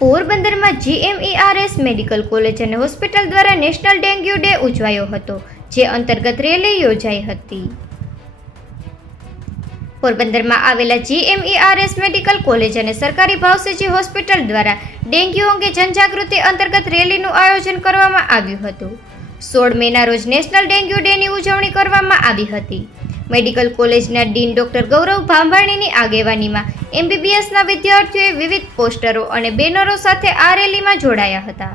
પોરબંદરમાં GMERS medical college અને hospital દ્વારા નેશનલ ડેન્ગ્યુ ડે ઉજવાયો હતો, જે અંતર્ગત રેલી યોજાઈ હતી. પોરબંદરમાં આવેલા GMERS મેડિકલ કોલેજ અને સરકારી ભાવસીજી હોસ્પિટલ દ્વારા ડેન્ગ્યુ અંગે જનજાગૃતિ અંતર્ગત રેલીનું આયોજન કરવામાં આવ્યું હતું. 16 મેના રોજ નેશનલ ડેન્ગ્યુ ડેની ઉજવણી કરવામાં આવી હતી. મેડિકલ કોલેજના ડીન ડોક્ટર ગૌરવ ભાંભાણીની આગેવાનીમાં MBBSના વિદ્યાર્થીઓએ વિવિધ પોસ્ટરો અને બેનરો સાથે આ રેલીમાં જોડાયા હતા.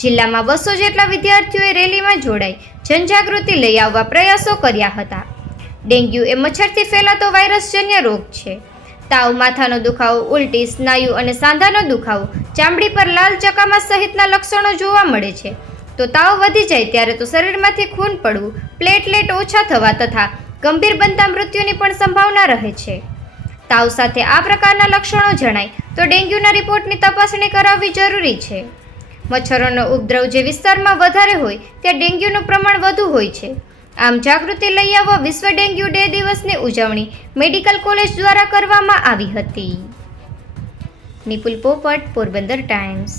જિલ્લામાં 200 જેટલા વિદ્યાર્થીઓએ રેલીમાં જોડાઈ જનજાગૃતિ લઈ આવવા પ્રયાસો કર્યા હતા. ડેન્ગ્યુ એ મચ્છરથી ફેલાતો વાયરસજન્ય રોગ છે. તાવ, માથાનો દુખાવો, ઉલટી, સ્નાયુ અને સાંધાનો દુખાવો, ચામડી પર લાલ ચકામા સહિતના લક્ષણો જોવા મળે છે. તો તાવ વધી જાય ત્યારે તો શરીરમાંથી ખૂન પડવું, પ્લેટલેટ ઓછા થવા તથા ગંભીર બનતા મૃત્યુની પણ સંભાવના રહે છે. તાવ સાથે આ પ્રકારના લક્ષણો જણાય તો ડેન્ગ્યુના રિપોર્ટની તપાસણી કરાવવી જરૂરી છે. મચ્છરોનો ઉપદ્રવ જે વિસ્તારમાં વધારે હોય ત્યાં ડેન્ગ્યુનું પ્રમાણ વધુ હોય છે. આમ જાગૃતિ લઈ આવવા વિશ્વ ડેન્ગ્યુ ડે દિવસની ઉજવણી મેડિકલ કોલેજ દ્વારા કરવામાં આવી હતી. નિપુલ પોપટ, પોરબંદર ટાઈમ્સ.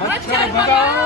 मच्छर भगाओ,